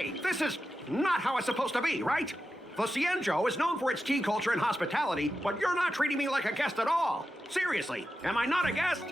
Hey, this is not how it's supposed to be, right? The Xianzhou is known for its tea culture and hospitality, but you're not treating me like a guest at all. Seriously, am I not a guest?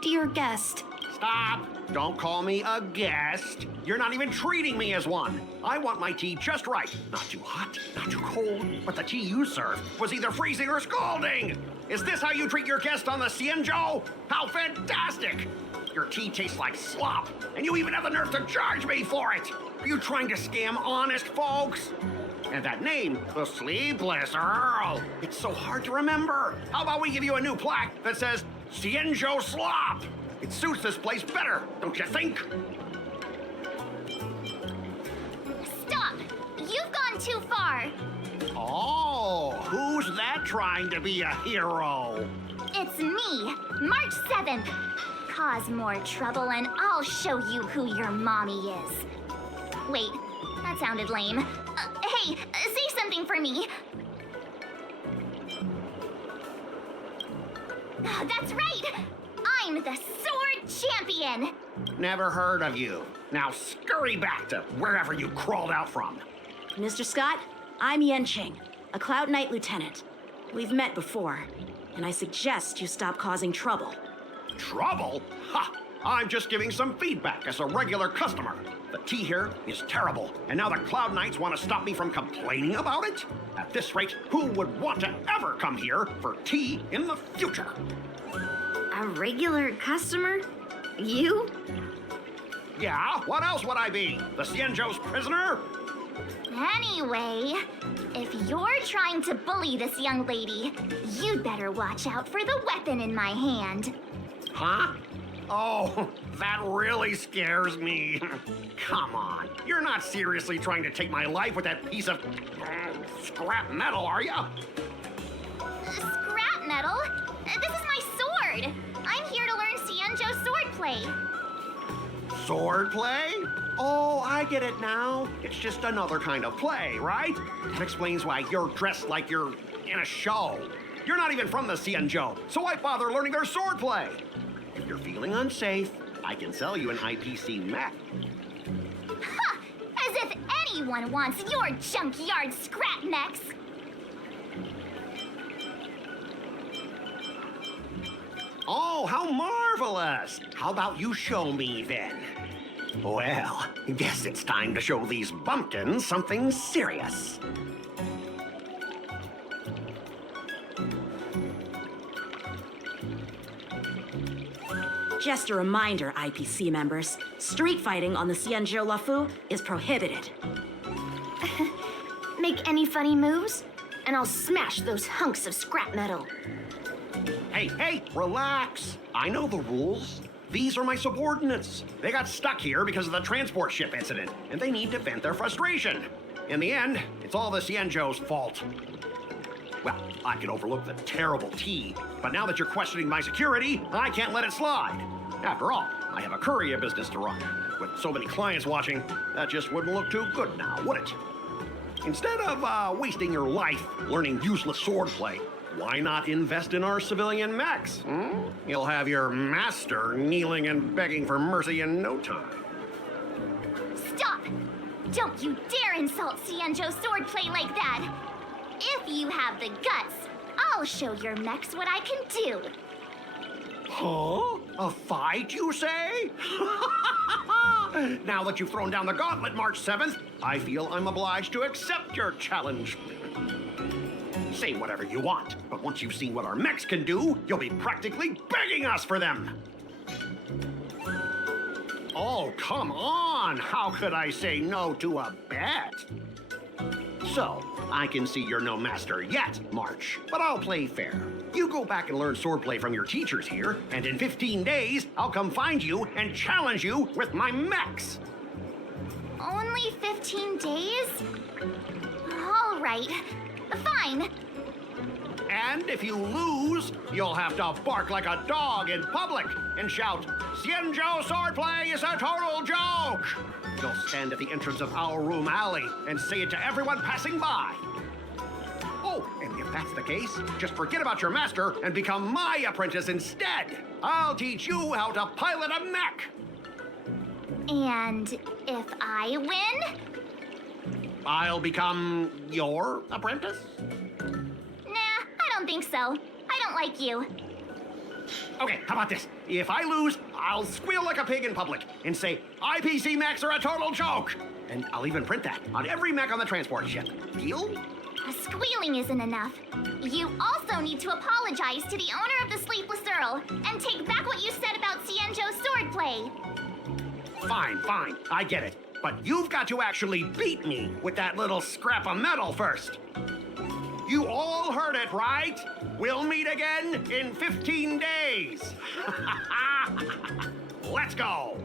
Dear guest. Stop! Don't call me a guest. You're not even treating me as one. I want my tea just right. Not too hot, not too cold, but the tea you serve was either freezing or scalding. Is this how you treat your guests on the Xianzhou? How fantastic! Your tea tastes like slop, and you even have the nerve to charge me for it. Are you trying to scam honest folks? And that name, the Sleepless Earl, it's so hard to remember. How about we give you a new plaque that says Xianzhou Slop? It suits this place better, don't you think? Stop! You've gone too far. Oh, who's that trying to be a hero? It's me, March 7th. Cause more trouble and I'll show you who your mommy is. Wait, that sounded lame. Hey, say something for me. That's right! I'm the Sword Champion! Never heard of you. Now scurry back to wherever you crawled out from. Mr. Scott, I'm Yanqing, a Cloud Knight lieutenant. We've met before, and I suggest you stop causing trouble. Trouble? Ha! I'm just giving some feedback as a regular customer. The tea here is terrible, and now the Cloud Knights want to stop me from complaining about it? At this rate, who would want to ever come here for tea in the future? A regular customer? You? Yeah, what else would I be? The Xianzhou's prisoner? Anyway, if you're trying to bully this young lady, you'd better watch out for the weapon in my hand. Huh? Oh, that really scares me. Come on, you're not seriously trying to take my life with that piece of scrap metal, are you? Scrap metal? This is my sword. I'm here to learn Xianzhou Swordplay. Swordplay? Oh, I get it now. It's just another kind of play, right? That explains why you're dressed like you're in a show. You're not even from the Xianzhou, so why bother learning their swordplay? If you're feeling unsafe, I can sell you an IPC mech. Ha! As if anyone wants your junkyard scrap mechs! Oh, how marvelous! How about you show me then? Well, guess it's time to show these bumpkins something serious. Just a reminder, IPC members, street fighting on the Xianzhou Luofu is prohibited. Make any funny moves, and I'll smash those hunks of scrap metal. Hey, relax. I know the rules. These are my subordinates. They got stuck here because of the transport ship incident, and they need to vent their frustration. In the end, it's all the Xianzhou's fault. Well, I can overlook the terrible tea, but now that you're questioning my security, I can't let it slide. After all, I have a courier business to run. With so many clients watching, that just wouldn't look too good now, would it? Instead of wasting your life learning useless swordplay, why not invest in our civilian mechs? You'll have your master kneeling and begging for mercy in no time. Stop! Don't you dare insult Xianzhou Swordplay like that! If you have the guts, I'll show your mechs what I can do. Huh? A fight, you say? Now that you've thrown down the gauntlet, March 7th, I feel I'm obliged to accept your challenge. Say whatever you want, but once you've seen what our mechs can do, you'll be practically begging us for them. Oh, come on! How could I say no to a bet? So, I can see you're no master yet, March, but I'll play fair. You go back and learn swordplay from your teachers here, and in 15 days, I'll come find you and challenge you with my mechs. Only 15 days? All right, fine. And if you lose, you'll have to bark like a dog in public and shout, "Xianzhou Swordplay is a total joke!" You'll stand at the entrance of our room alley and say it to everyone passing by. Oh, and if that's the case, just forget about your master and become my apprentice instead. I'll teach you how to pilot a mech. And if I win? I'll become your apprentice? Nah, I don't think so. I don't like you. Okay, how about this? If I lose, I'll squeal like a pig in public and say, IPC mechs are a total joke! And I'll even print that on every mech on the transport ship. Deal? Squealing isn't enough. You also need to apologize to the owner of the Sleepless Earl and take back what you said about Xianzhou's swordplay. Fine, I get it. But you've got to actually beat me with that little scrap of metal first. You all heard it, right? We'll meet again in 15 days. Let's go.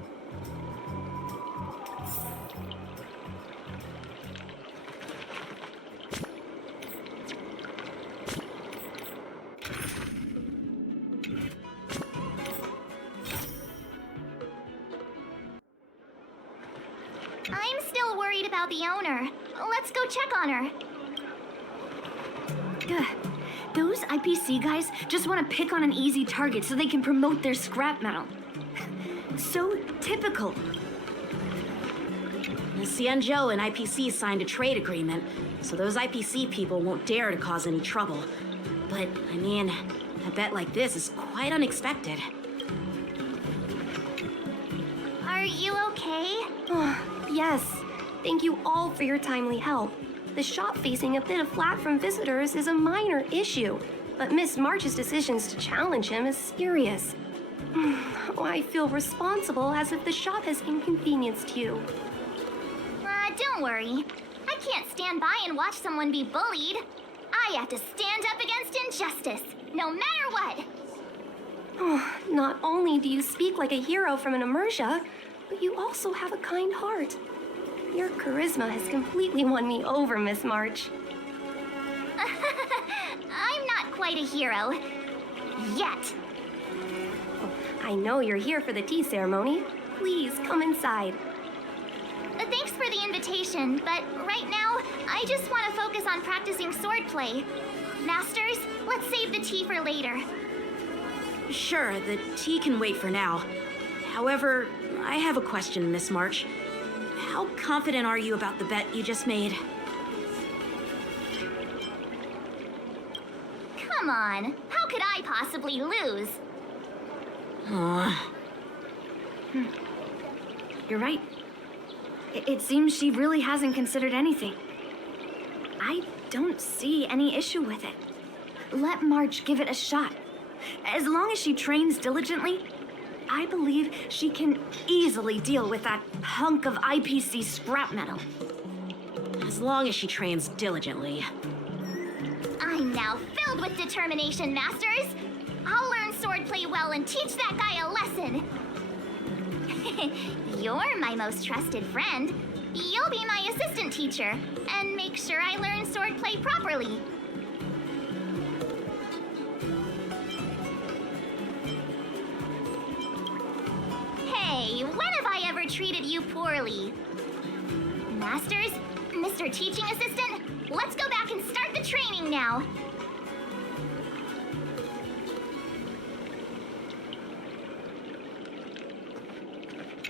I'm still worried about the owner. Let's go check on her. Ugh. Those IPC guys just want to pick on an easy target so they can promote their scrap metal. So typical. Xianzhou and IPC signed a trade agreement, so those IPC people won't dare to cause any trouble. But, I mean, a bet like this is quite unexpected. Are you okay? Oh, yes. Thank you all for your timely help. The shop facing a bit of flack from visitors is a minor issue, but Miss March's decisions to challenge him is serious. Oh, I feel responsible as if the shop has inconvenienced you. Don't worry. I can't stand by and watch someone be bullied. I have to stand up against injustice, no matter what. Oh, not only do you speak like a hero from an Emersia, but you also have a kind heart. Your charisma has completely won me over, Miss March. I'm not quite a hero. Yet. I know you're here for the tea ceremony. Please come inside. Thanks for the invitation, but right now, I just want to focus on practicing swordplay. Masters, let's save the tea for later. Sure, the tea can wait for now. However, I have a question, Miss March. How confident are you about the bet you just made? Come on, how could I possibly lose? You're right. It seems she really hasn't considered anything. I don't see any issue with it. Let March give it a shot. As long as she trains diligently, I believe she can easily deal with that hunk of IPC scrap metal. As long as she trains diligently. I'm now filled with determination, Masters. I'll learn swordplay well and teach that guy a lesson. You're my most trusted friend. You'll be my assistant teacher and make sure I learn swordplay properly. Hey, when have I ever treated you poorly? Masters, Mr. Teaching Assistant, let's go back and start the training now.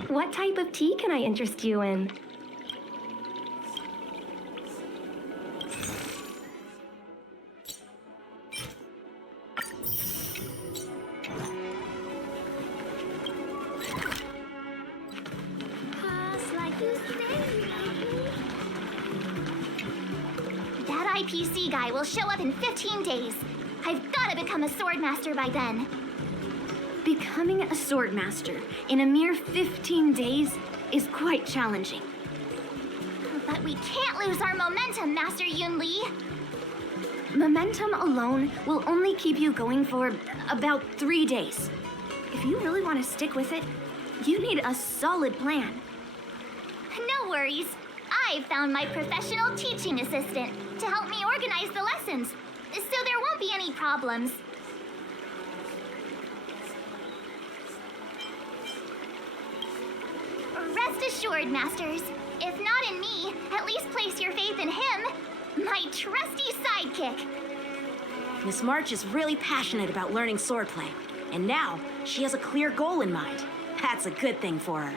What type of tea can I interest you in? That IPC guy will show up in 15 days. I've got to become a swordmaster by then. Becoming a swordmaster in a mere 15 days is quite challenging. But we can't lose our momentum, Master Yun Li. Momentum alone will only keep you going for about 3 days. If you really want to stick with it, you need a solid plan. No worries. I've found my professional teaching assistant to help me organize the lessons, so there won't be any problems. Rest assured, Masters. If not in me, at least place your faith in him, my trusty sidekick. Miss March is really passionate about learning swordplay, and now she has a clear goal in mind. That's a good thing for her.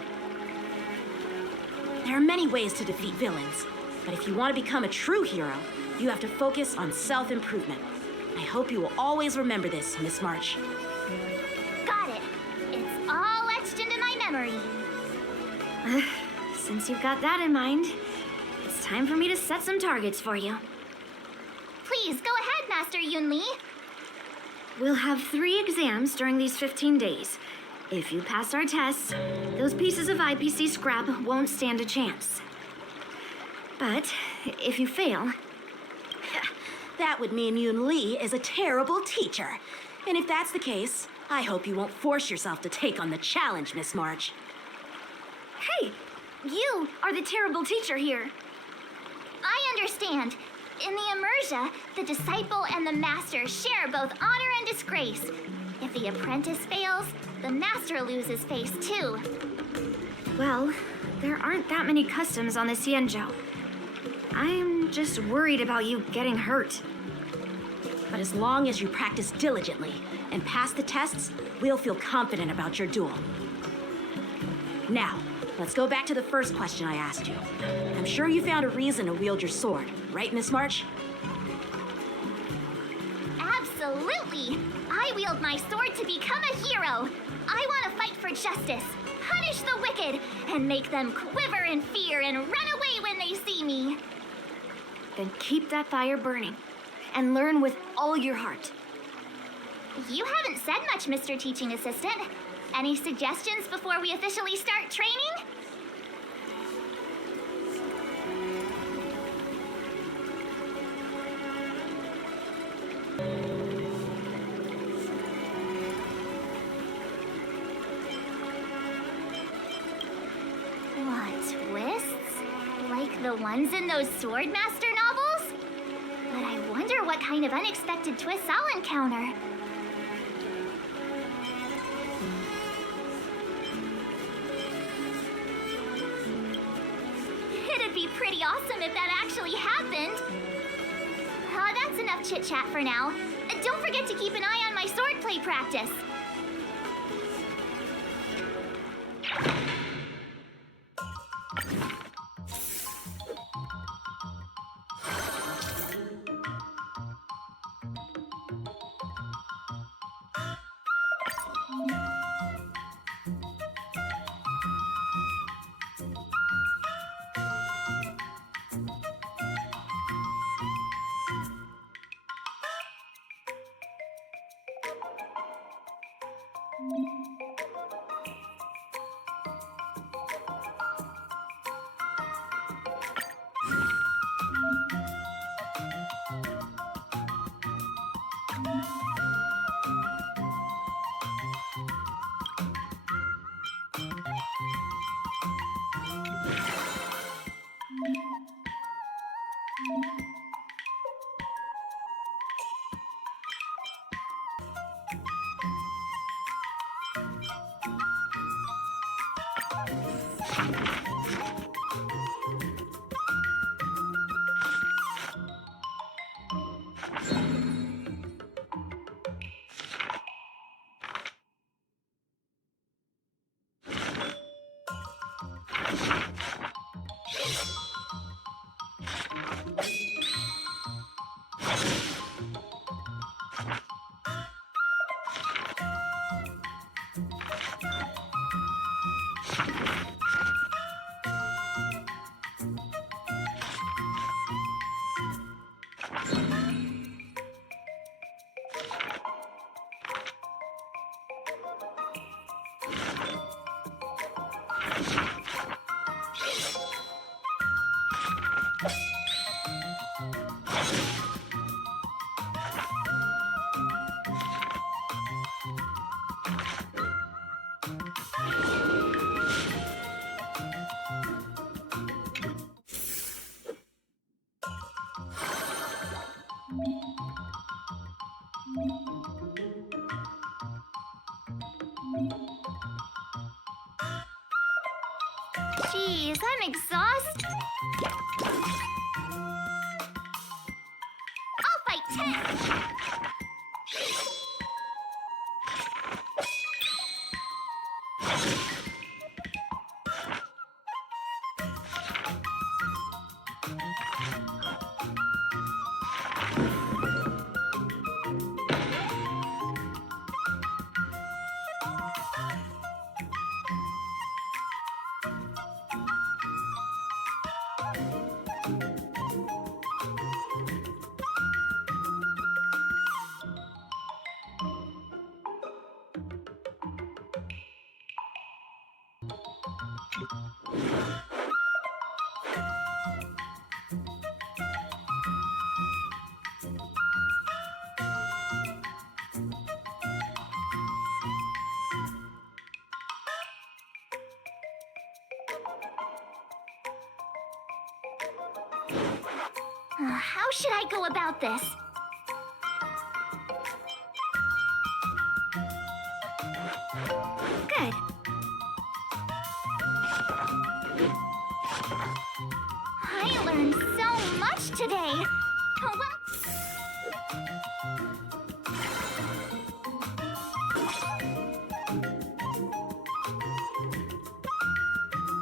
There are many ways to defeat villains, but if you want to become a true hero, you have to focus on self-improvement. I hope you will always remember this, Miss March. Got it. It's all etched into my memory. Since you've got that in mind, it's time for me to set some targets for you. Please, go ahead, Master Yunli. We'll have 3 exams during these 15 days. If you pass our tests, those pieces of IPC scrap won't stand a chance. But if you fail, That would mean Yun Li is a terrible teacher. And if that's the case, I hope you won't force yourself to take on the challenge, Miss March. hey, you are the terrible teacher here. I understand. In the Emersia, the disciple and the master share both honor and disgrace. If the apprentice fails, the master loses face too. Well, there aren't that many customs on the Xianzhou. I'm just worried about you getting hurt. But as long as you practice diligently and pass the tests, we'll feel confident about your duel. Now, let's go back to the first question I asked you. I'm sure you found a reason to wield your sword, right, Miss March? Absolutely! I wield my sword to become a hero. I want to fight for justice, punish the wicked, and make them quiver in fear and run away when they see me. Then keep that fire burning and learn with all your heart. You haven't said much, Mr. Teaching Assistant. Any suggestions before we officially start training? What, twists? Like the ones in those Swordmaster novels? But I wonder what kind of unexpected twists I'll encounter. It'd be pretty awesome if that actually happened. That's enough chit-chat for now. Don't forget to keep an eye on my swordplay practice. Jeez, I'm exhausted. I'll fight 10. How should I go about this? Good. I learned so much today. Oh, well.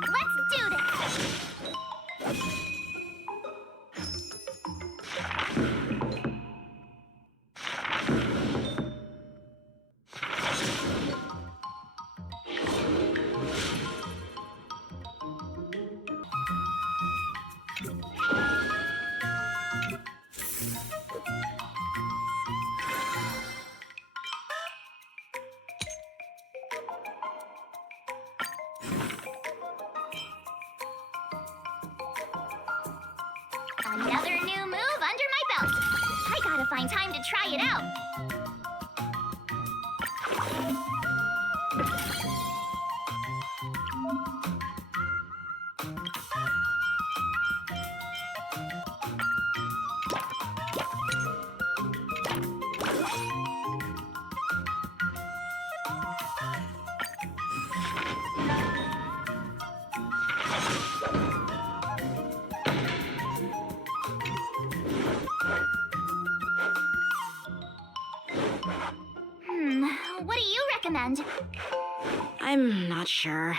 Let's do this. Another new move under my belt. I gotta find time to try it out. What do you recommend? I'm not sure.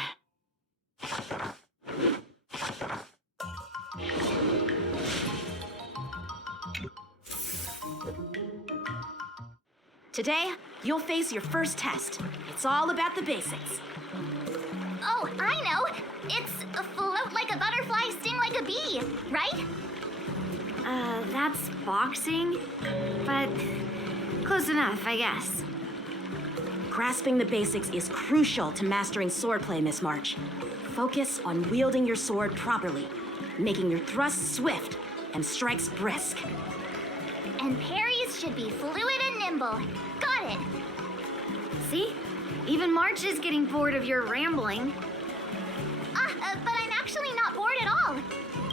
Today, you'll face your first test. It's all about the basics. Oh, I know. It's float like a butterfly, sting like a bee, right? That's boxing, but close enough, I guess. Grasping the basics is crucial to mastering swordplay, Miss March. Focus on wielding your sword properly, making your thrusts swift and strikes brisk. And parries should be fluid and nimble. Got it. See? Even March is getting bored of your rambling. But I'm actually not bored at all.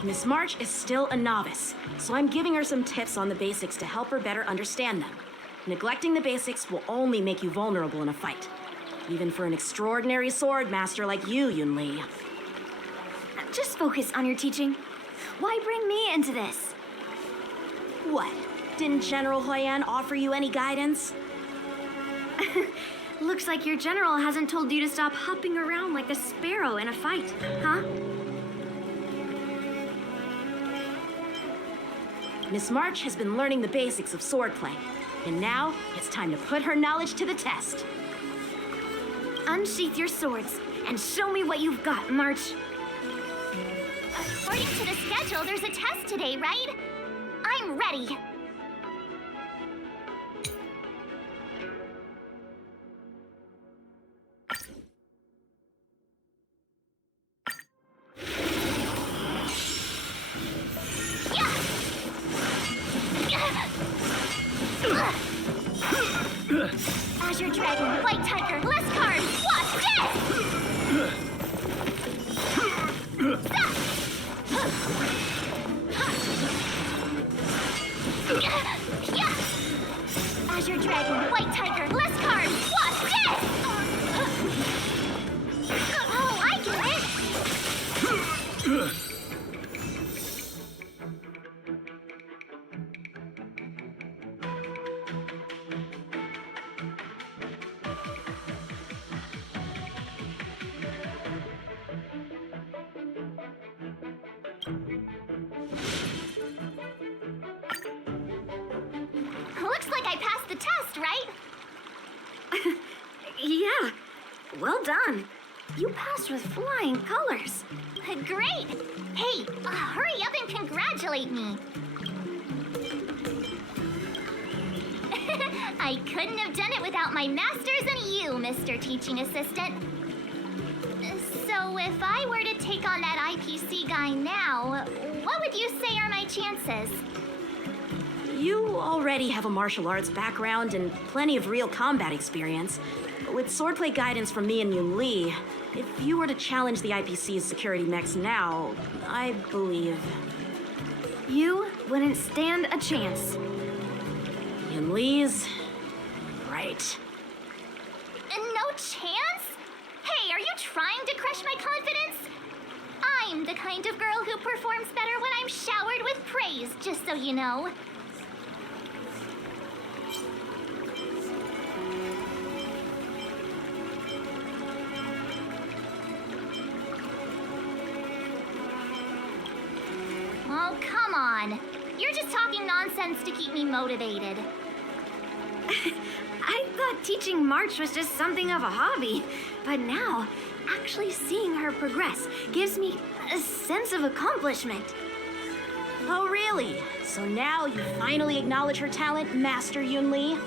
Miss March is still a novice, so I'm giving her some tips on the basics to help her better understand them. Neglecting the basics will only make you vulnerable in a fight. Even for an extraordinary sword master like you, Yunli. Just focus on your teaching. Why bring me into this? What? Didn't General Huyan offer you any guidance? Looks like your general hasn't told you to stop hopping around like a sparrow in a fight, huh? Miss March has been learning the basics of swordplay, and now it's time to put her knowledge to the test. Unsheath your swords and show me what you've got, March. According to the schedule, there's a test today, right? I'm ready. Azure Dragon, White Tiger, less cards! Watch this! Azure Dragon, White Tiger, less cards! Watch this! Oh, I get it! Looks like I passed the test, right? Yeah, well done. You passed with flying colors. Great! Hey, hurry up and congratulate me. I couldn't have done it without my masters and you, Mr. Teaching Assistant. So, So if I were to take on that IPC guy now, what would you say are my chances? You already have a martial arts background and plenty of real combat experience. With swordplay guidance from me and Yun Li, if you were to challenge the IPC's security mechs now, I believe... You wouldn't stand a chance. Yun Li's... right. No chance? Hey, are you trying to crush my confidence? I'm the kind of girl who performs better when I'm showered with praise, just so you know. Oh, come on. You're just talking nonsense to keep me motivated. I thought teaching March was just something of a hobby, but now, actually seeing her progress gives me a sense of accomplishment. Oh, really? So now you finally acknowledge her talent, Master Yun Li?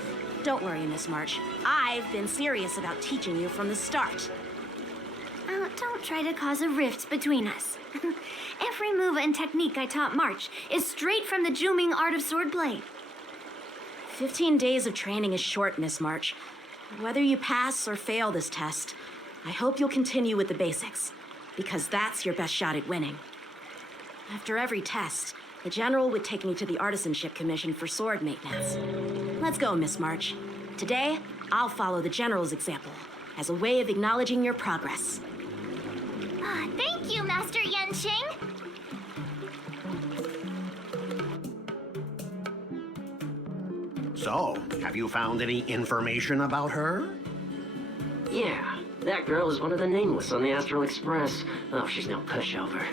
Don't worry, Miss March. I've been serious about teaching you from the start. Oh, don't try to cause a rift between us. Every move and technique I taught March is straight from the Juming art of swordplay. 15 days of training is short, Miss March. Whether you pass or fail this test, I hope you'll continue with the basics, because that's your best shot at winning. After every test, the General would take me to the Artisanship Commission for sword maintenance. Let's go, Miss March. Today, I'll follow the General's example as a way of acknowledging your progress. Thank you, Master Yenqing. So, have you found any information about her? Yeah, that girl is one of the nameless on the Astral Express. Oh, she's no pushover.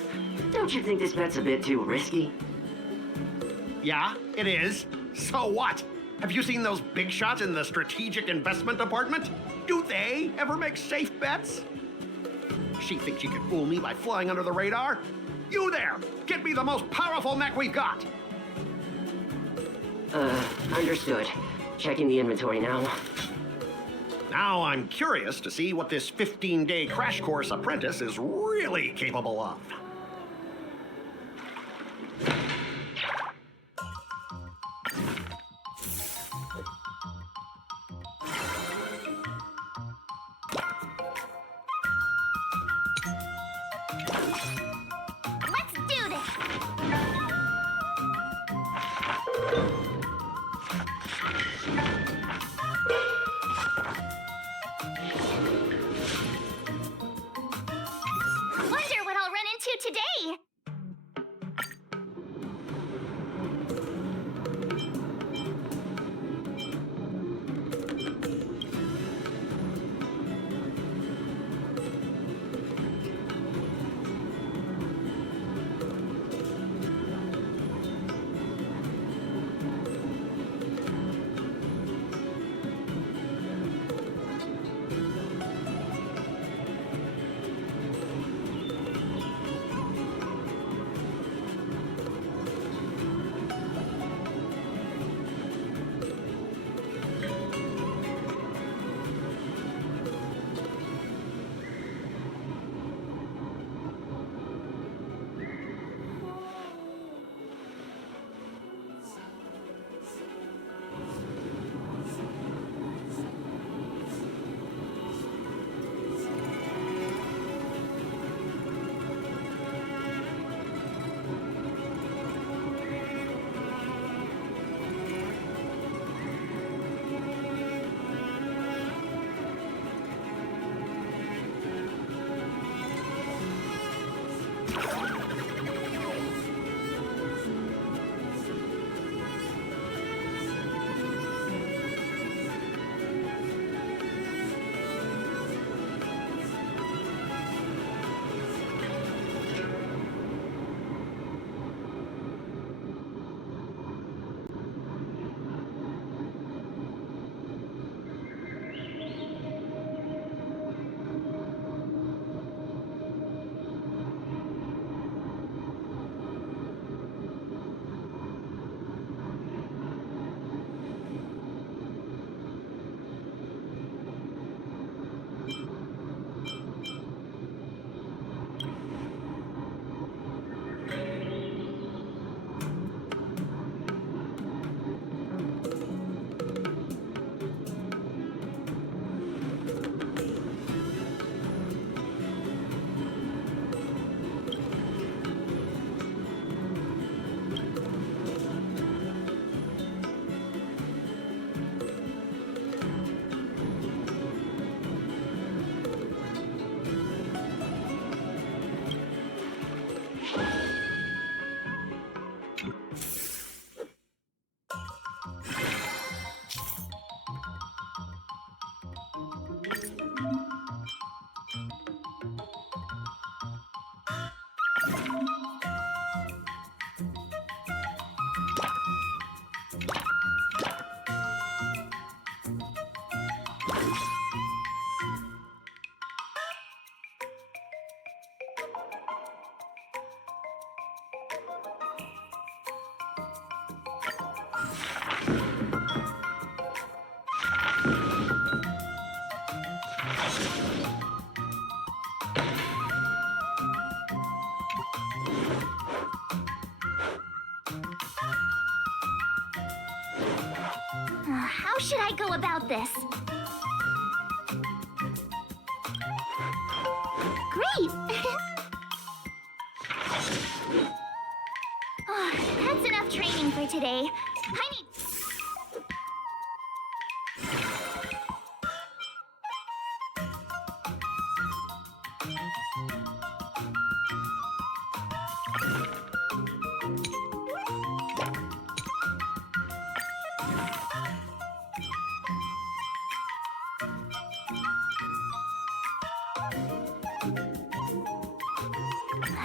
Don't you think this bet's a bit too risky? Yeah, it is. So what? Have you seen those big shots in the strategic investment department? Do they ever make safe bets? She thinks she can fool me by flying under the radar? You there! Get me the most powerful mech we've got! Understood. Checking the inventory now. Now I'm curious to see what this 15-day crash course apprentice is really capable of. Let's do this! Wonder what I'll run into today! should I go about this? Great! Oh, that's enough training for today. I need...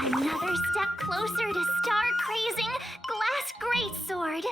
Another step closer to star-crazing Glass Greatsword.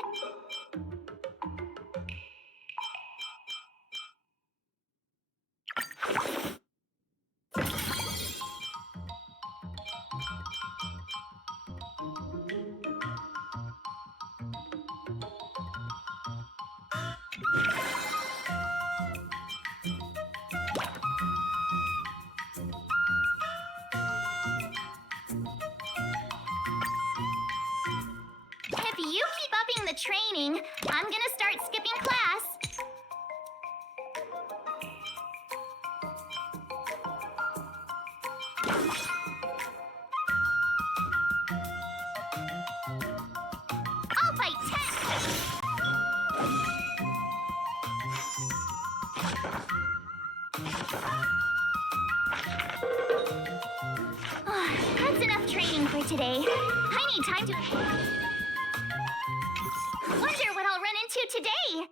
If you keep upping the training, I'm gonna start skipping class. I'll fight 10. That's enough training for today. I need time to... Wonder what I'll run into today.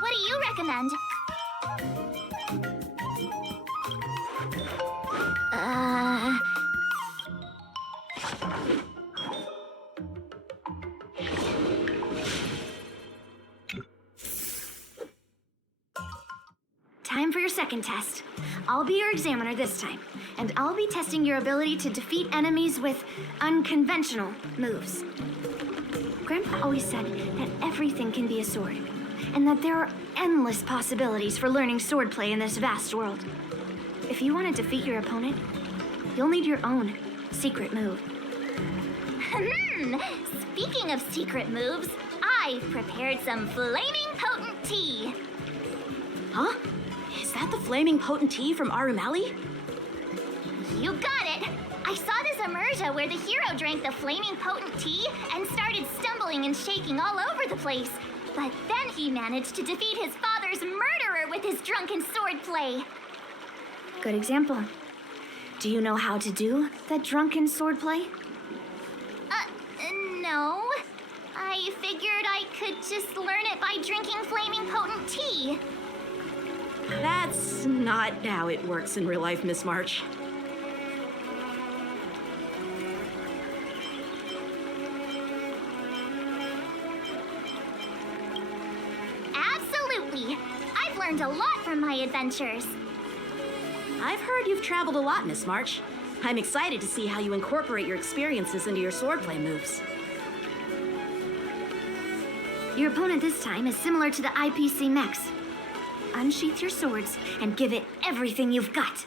What do you recommend? time for your second test. I'll be your examiner this time, and I'll be testing your ability to defeat enemies with unconventional moves. Grandpa always said that everything can be a sword, and that there are endless possibilities for learning swordplay in this vast world. If you want to defeat your opponent, you'll need your own secret move. Speaking of secret moves, I've prepared some flaming potent tea. Huh? Is that the flaming potent tea from Arumali? You got it! I saw this immersion where the hero drank the flaming potent tea and started stumbling and shaking all over the place. But then he managed to defeat his father's murderer with his drunken swordplay. Good example. Do you know how to do the drunken swordplay? No. I figured I could just learn it by drinking flaming potent tea. That's not how it works in real life, Miss March. Absolutely. I've learned a lot from my adventures. I've heard you've traveled a lot, Miss March. I'm excited to see how you incorporate your experiences into your swordplay moves. Your opponent this time is similar to the IPC mechs. Unsheath your swords and give it everything you've got.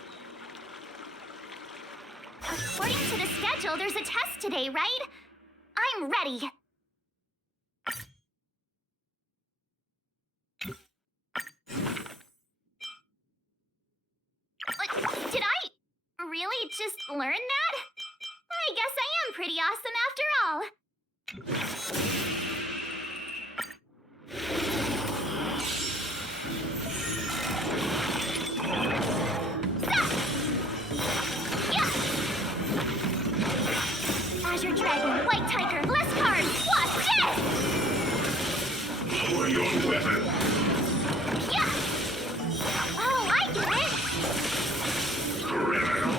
According to the schedule, there's a test today, right? I'm ready. Did I really just learn that? I guess I am pretty awesome after all. Azure Dragon, White Tiger, less cards, watch this! Lower your weapon. Yeah! Oh, I get it! Criminal.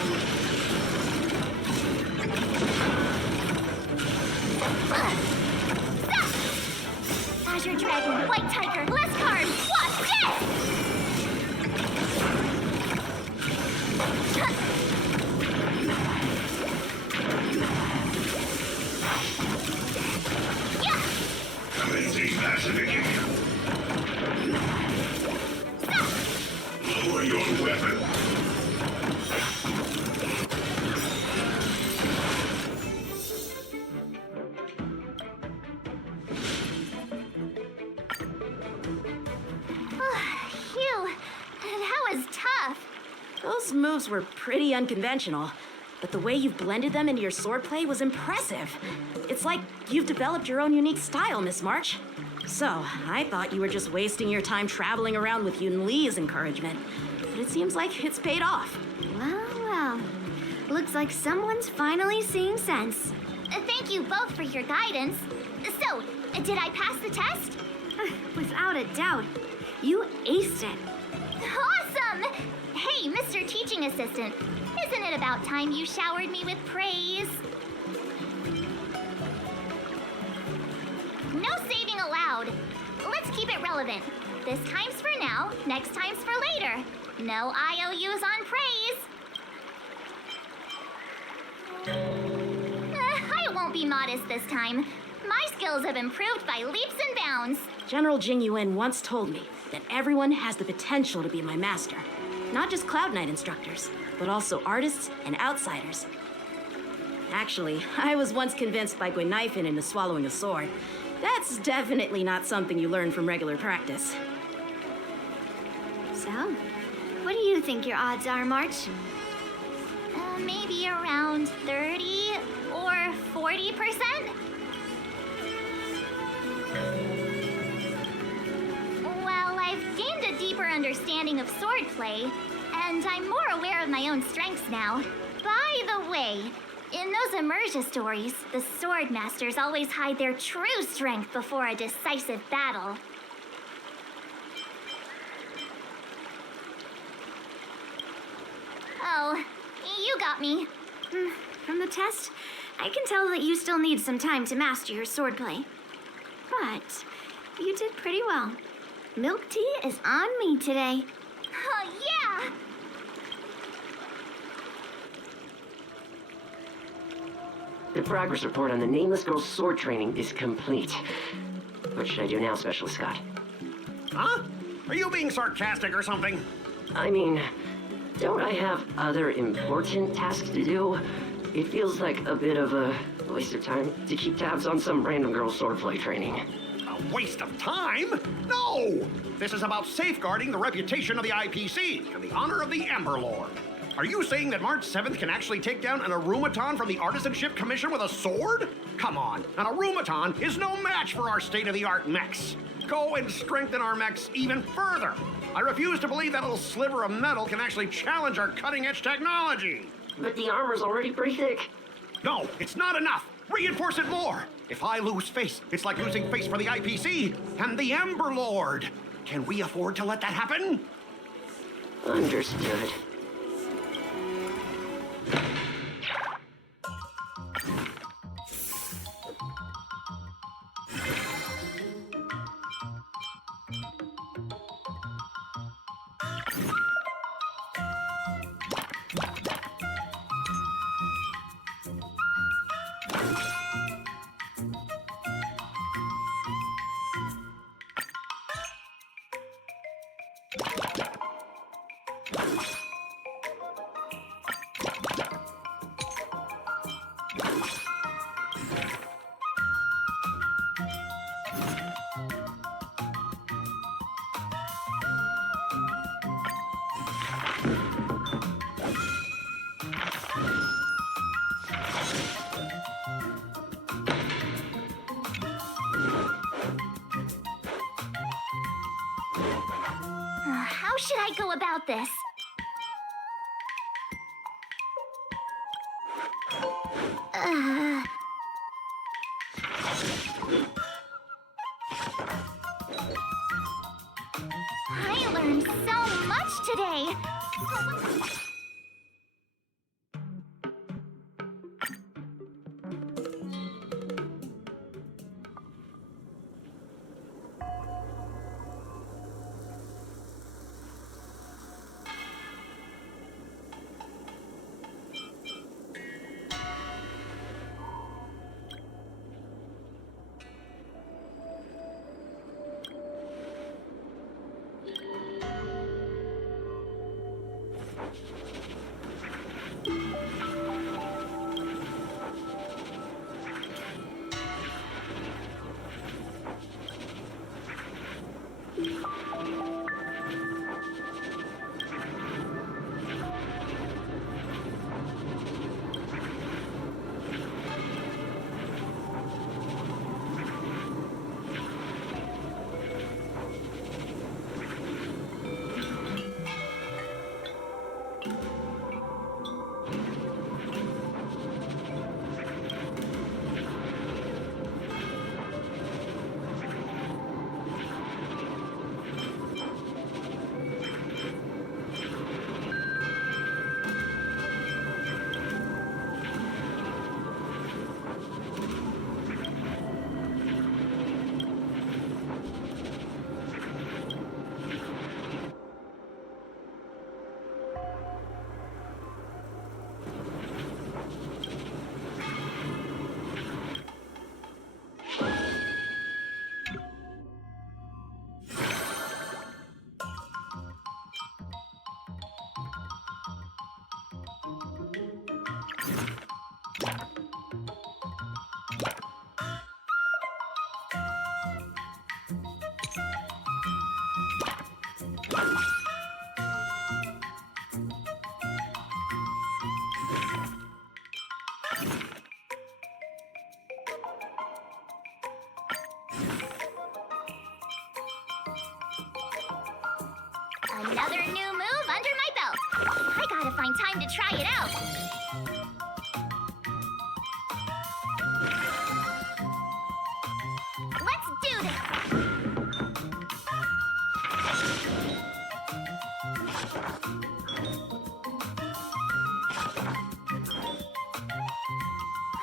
Azure Dragon, White Tiger, less cards, watch this! Commencing pacification. Lower your weapon. Phew, that was tough. Those moves were pretty unconventional, but the way you've blended them into your swordplay was impressive. It's like you've developed your own unique style, Miss March. So, I thought you were just wasting your time traveling around with Yun Li's encouragement, but it seems like it's paid off. Well. Looks like someone's finally seeing sense. Thank you both for your guidance. So, did I pass the test? Without a doubt. You aced it. Awesome! Hey, Mr. Teaching Assistant, isn't it about time you showered me with praise? No saving allowed. Let's keep it relevant. This time's for now, next time's for later. No IOUs on praise. I won't be modest this time. My skills have improved by leaps and bounds. General Jing Yuan once told me that everyone has the potential to be my master. Not just Cloud Knight instructors, but also artists and outsiders. Actually, I was once convinced by Guinifin into swallowing a sword. That's definitely not something you learn from regular practice. So, what do you think your odds are, March? Maybe around 30 or 40%? Well, I've gained a deeper understanding of swordplay, and I'm more aware of my own strengths now. By the way, in those Emergia stories, the sword masters always hide their true strength before a decisive battle. Oh, you got me. From the test, I can tell that you still need some time to master your swordplay. But you did pretty well. Milk tea is on me today. Yeah! The progress report on the Nameless Girl's sword training is complete. What should I do now, Specialist Scott? Huh? Are you being sarcastic or something? I mean, don't I have other important tasks to do? It feels like a bit of a waste of time to keep tabs on some random girl's swordplay training. A waste of time? No! This is about safeguarding the reputation of the IPC and the honor of the Ember Lord. Are you saying that March 7th can actually take down an Arumaton from the Artisanship Commission with a sword? Come on, an Arumaton is no match for our state-of-the-art mechs. Go and strengthen our mechs even further. I refuse to believe that little sliver of metal can actually challenge our cutting-edge technology. But the armor's already pretty thick. No, it's not enough. Reinforce it more. If I lose face, it's like losing face for the IPC and the Ember Lord. Can we afford to let that happen? Understood. How should I go about this? I learned so much today. Another new move under my belt. I gotta find time to try it out. Let's do this.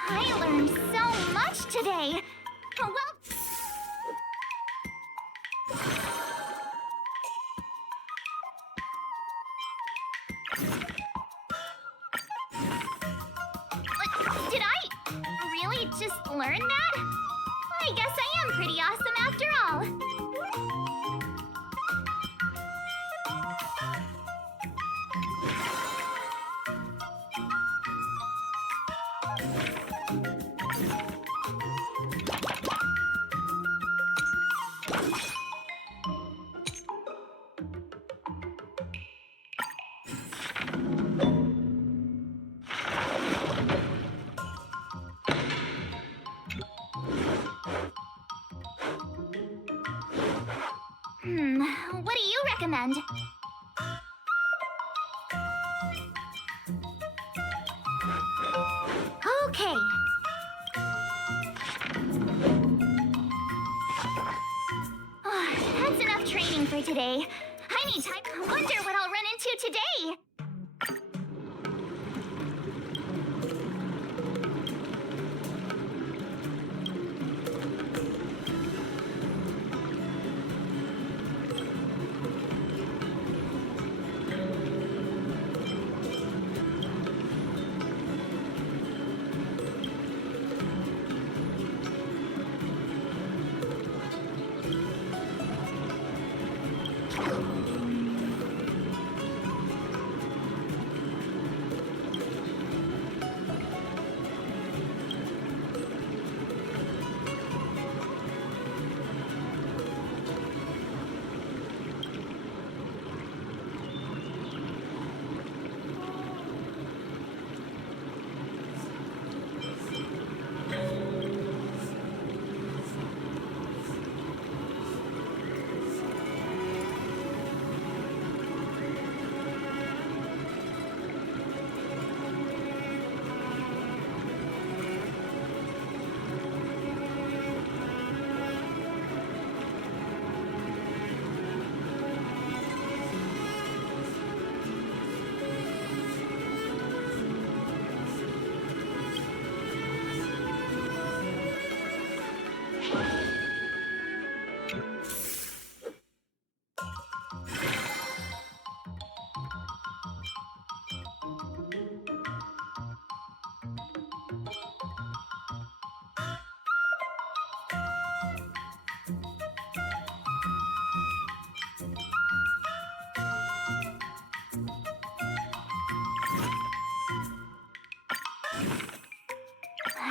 I learned so much today. Well, learn that? I guess I am pretty awesome after all. What do you recommend? Okay. That's enough training for today. I need time. Wonder what I'll run into today.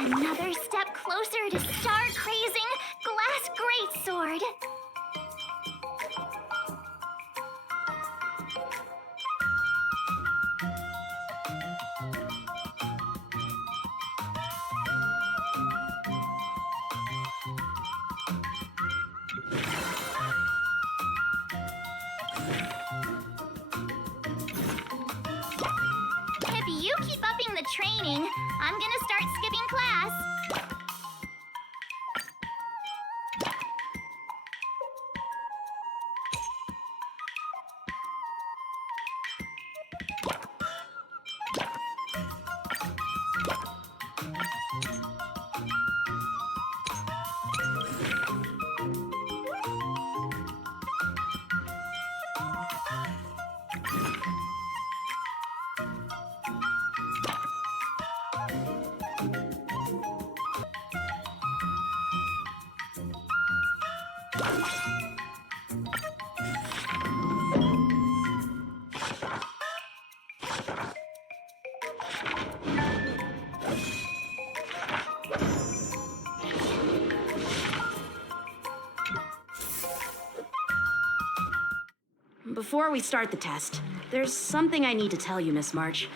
Another step closer to star-crazing glass greatsword. If you keep upping the training, I'm gonna start skipping class. Before we start the test, there's something I need to tell you, Miss March.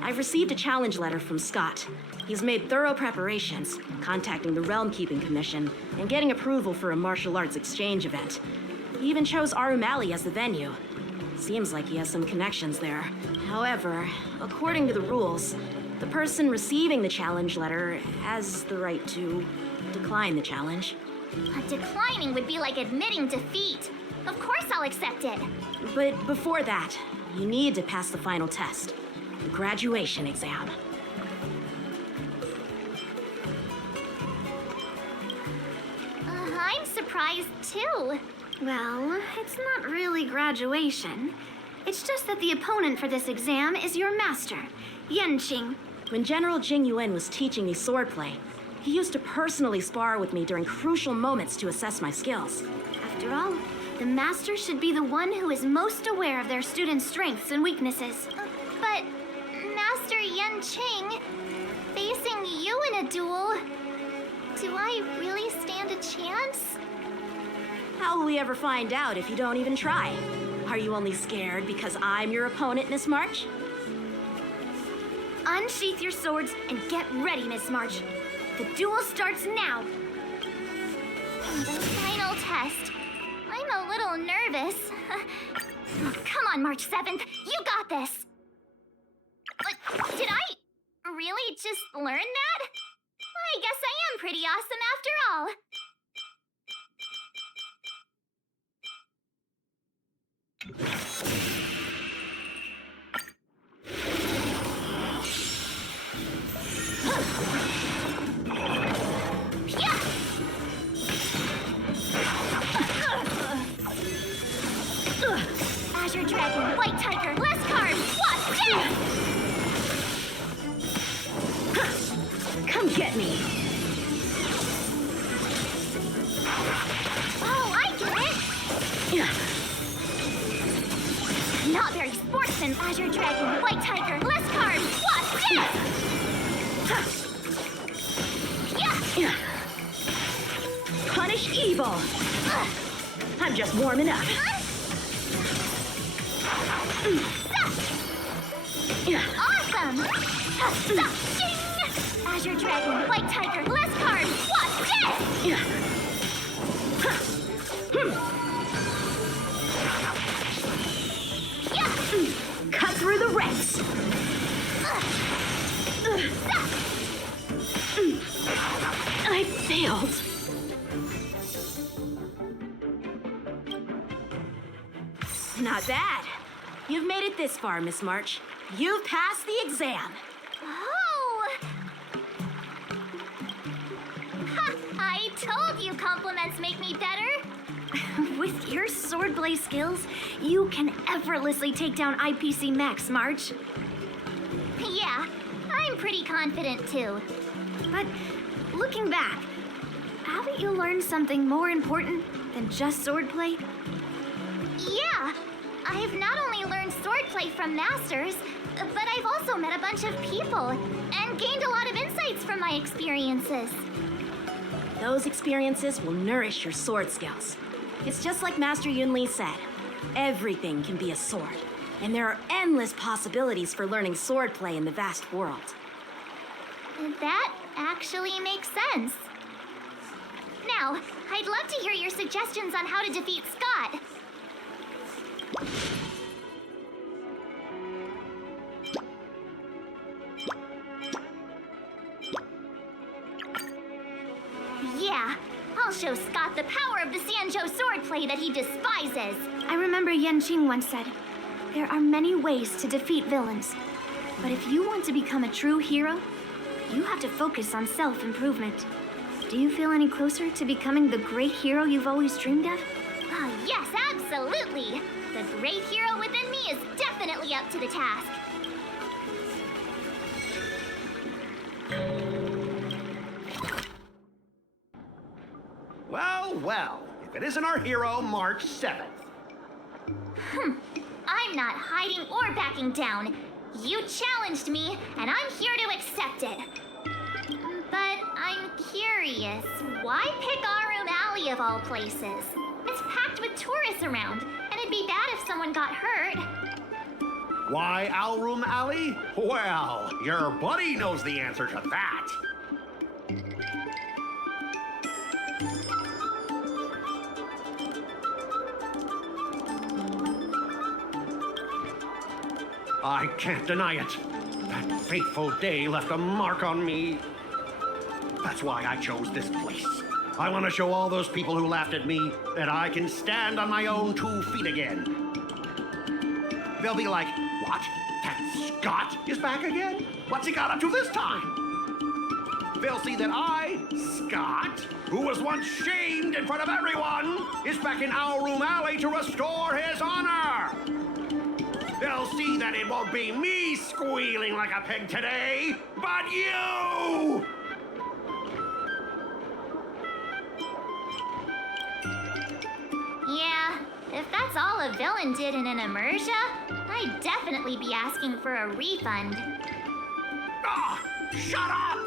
I've received a challenge letter from Scott. He's made thorough preparations, contacting the Realm Keeping Commission and getting approval for a martial arts exchange event. He even chose Arumali as the venue. Seems like he has some connections there. However, according to the rules, the person receiving the challenge letter has the right to decline the challenge. Declining would be like admitting defeat. Of course I'll accept it. But before that, you need to pass the final test, the graduation exam. I'm surprised too. Well, it's not really graduation. It's just that the opponent for this exam is your master, Yanqing. When General Jing Yuan was teaching me swordplay, He used to personally spar with me during crucial moments to assess my skills. After all, the master should be the one who is most aware of their students' strengths and weaknesses. But, Master Yanqing, facing you in a duel, do I really stand a chance? How will we ever find out if you don't even try? Are you only scared because I'm your opponent, Miss March? Unsheath your swords and get ready, Miss March. The duel starts now. The final test. I'm a little nervous. Come on, March 7th. You got this. Did I really just learn that? I guess I am pretty awesome after all. Azure Dragon, White Tiger, less cards, what? Death! Come get me! Oh, I get it! Not very sportsman, Azure Dragon, White Tiger, less cards, what? Death! Punish evil! I'm just warming up. Awesome! Ding! Azure Dragon, White Tiger, less cards, what? Cut through the ranks! I failed. Not bad. You've made it this far, Miss March. You've passed the exam. Oh! Ha! I told you compliments make me better. With your swordplay skills, you can effortlessly take down IPC Max, March. Yeah, I'm pretty confident too. But looking back, haven't you learned something more important than just swordplay? Yeah, I've not only learned swordplay from masters, but I've also met a bunch of people and gained a lot of insights from my experiences. Those experiences will nourish your sword skills. It's just like Master Yunli said. Everything can be a sword, and there are endless possibilities for learning swordplay in the vast world. That actually makes sense. Now, I'd love to hear your suggestions on how to defeat Scott. Yeah, I'll show Scott the power of the Xianzhou swordplay that he despises. I remember Yanqing once said, there are many ways to defeat villains. But if you want to become a true hero, you have to focus on self-improvement. Do you feel any closer to becoming the great hero you've always dreamed of? Oh, yes, absolutely. The great hero within me is definitely up to the task. Well, well, if it isn't our hero, March 7th. I'm not hiding or backing down. You challenged me, and I'm here to accept it. But I'm curious, why pick Arum Alley of all places? It's packed with tourists around, and it'd be bad if someone got hurt. Why Alroom Alley? Well, your buddy knows the answer to that. I can't deny it. That fateful day left a mark on me. That's why I chose this place. I want to show all those people who laughed at me that I can stand on my own 2 feet again. They'll be like, what? That Scott is back again? What's he got up to this time? They'll see that I, Scott, who was once shamed in front of everyone, is back in Alroom Alley to restore his honor. They'll see that it won't be me squealing like a pig today, but you! a villain did in an Emersia, I'd definitely be asking for a refund. Ah! Shut up!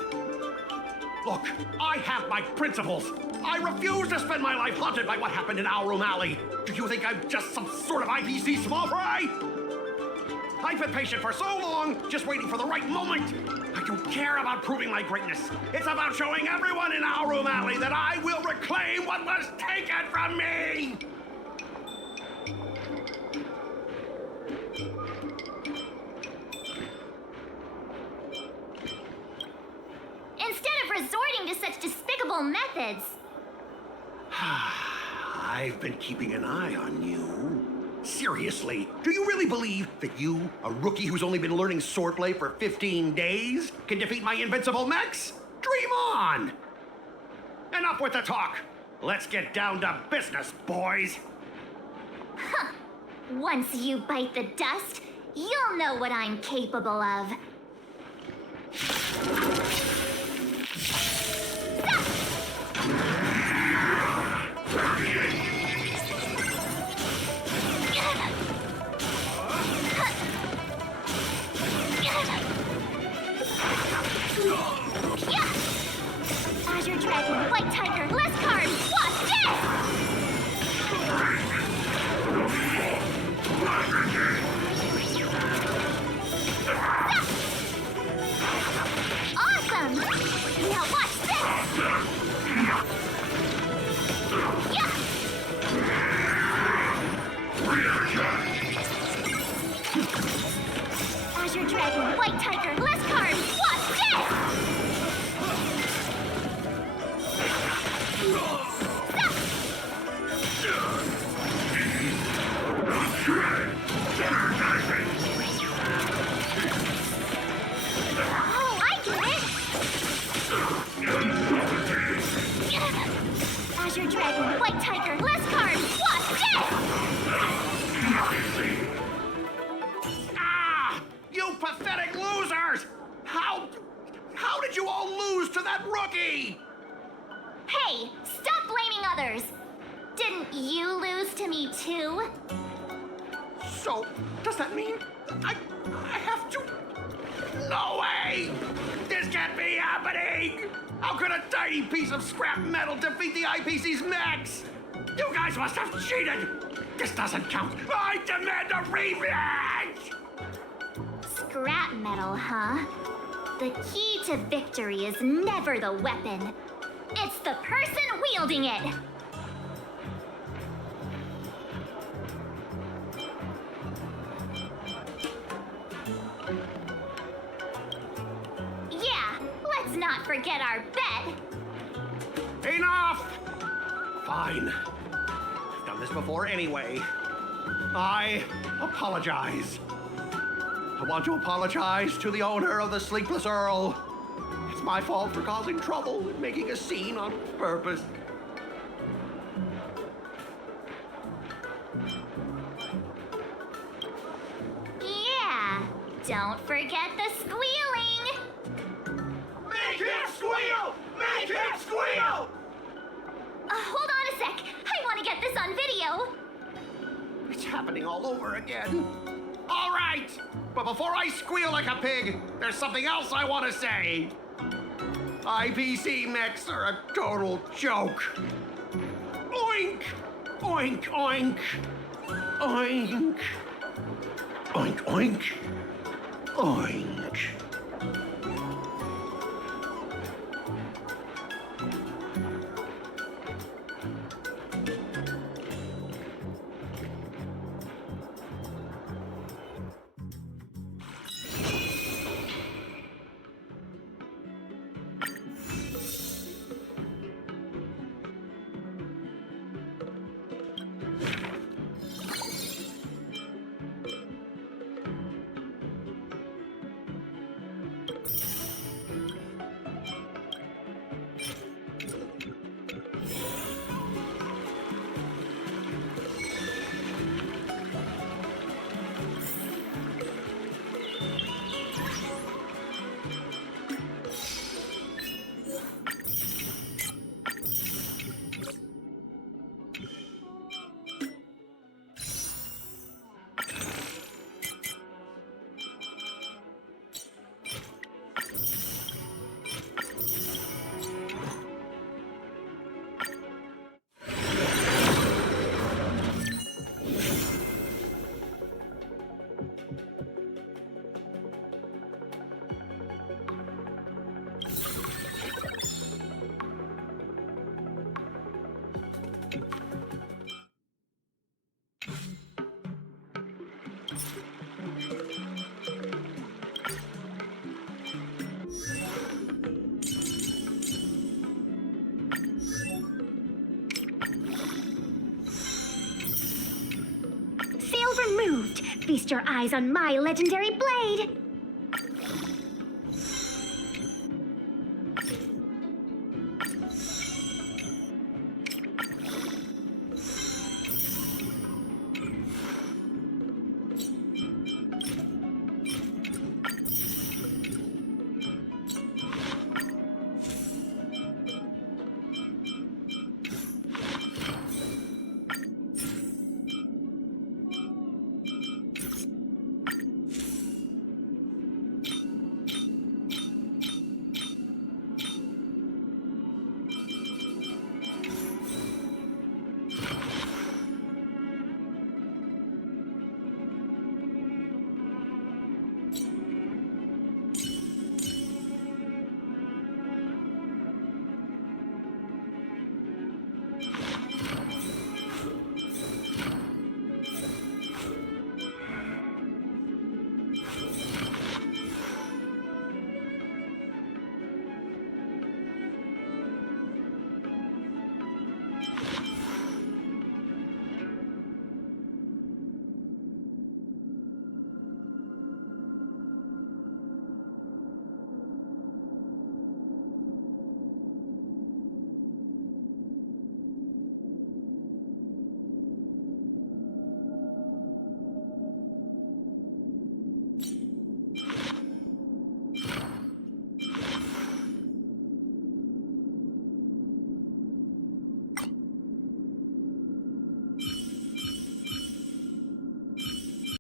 Look, I have my principles. I refuse to spend my life haunted by what happened in Our Room Alley. Do you think I'm just some sort of IPC small fry? I've been patient for so long, just waiting for the right moment. I don't care about proving my greatness. It's about showing everyone in Our Room Alley that I will reclaim what was taken from me! Instead of resorting to such despicable methods. I've been keeping an eye on you. Seriously, do you really believe that you, a rookie who's only been learning swordplay for 15 days, can defeat my invincible mechs? Dream on! Enough with the talk. Let's get down to business, boys. Once you bite the dust, you'll know what I'm capable of. Azure Dragon, White Tiger, less cards! Watch this! Awesome! Now watch this! Yeah! Azure Dragon, White Tiger, less cards! Watch this! Oh, I get it! Azure Dragon, White Tiger, less cards! Watch this! Ah! You pathetic losers! How did you all lose to that rookie? Hey, stop blaming others! Didn't you lose to me too? So, does that mean I have to? No way! This can't be happening! How could a tiny piece of scrap metal defeat the IPC's mechs? You guys must have cheated! This doesn't count! I demand a rematch! Scrap metal, huh? The key to victory is never the weapon. It's the person wielding it! Yeah, let's not forget our bet! Enough! Fine. I've done this before anyway. I apologize. I want to apologize to the owner of the Sleepless Earl. It's my fault for causing trouble and making a scene on purpose. Yeah, don't forget the squealing! Make him squeal! Make him squeal! Hold on a sec. I want to get this on video. It's happening all over again. All right, but before I squeal like a pig, there's something else I want to say. IPC mechs are a total joke. Oink! Oink, oink. Oink. Oink, oink. Oink. Feast your eyes on my legendary blade!